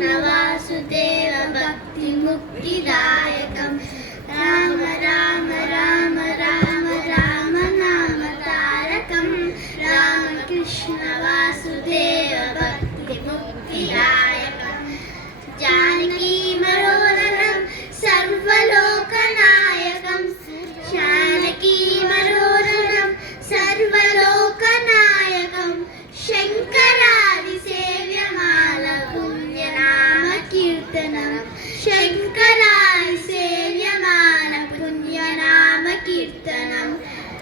वासुदेव भक्तिमुक्तिदायकं राम राम राम राम राम नाम तारकं रामकृष्ण वासुदेव भक्तिमुक्तिदायकं जानकी मनोहरं सर्वलोकनायकं जानकी मनोहरं सर्वलोकनायकं शङ्करादिसेव्यमानपुण्यनामकीर्तनं शङ्करादिसेव्यमानपुण्यनामकीर्तनं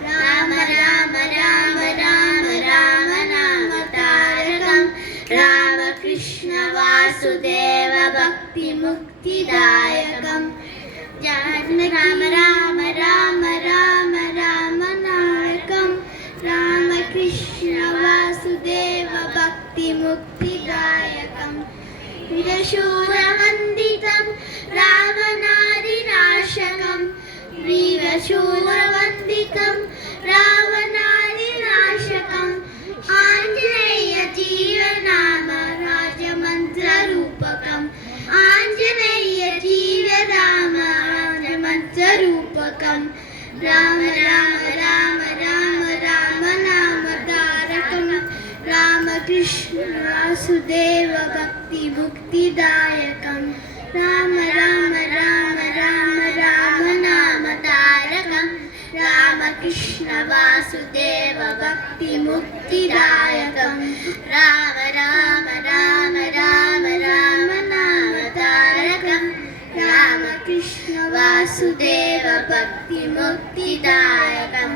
राम राम राम राम राम नाम तारकं रामकृष्ण वासुदेव भक्तिमुक्तिदायकं राम राम राम राम राम नायकं रामकृष्ण वासुदेव भक्तिमुक्तिदायकं वीरशूरवन्दितं रावणादिनाशकं वीरशूरवन्दितं रावणादिनाशकम् आञ्जनेयजीवनाम राजमन्त्ररूपकम् आञ्जनेयजीवनाम राजमन्त्ररूपकं राम राम राम राम राम नाम तारकं रामकृष्ण वासुदेव भक्तिमुक्तिदायकं राम राम राम राम राम नाम तारकं रामकृष्ण वासुदेव भक्तिमुक्तिदायकं राम राम राम राम राम नाम तारकं रामकृष्ण वासुदेव भक्तिमुक्तिदायकं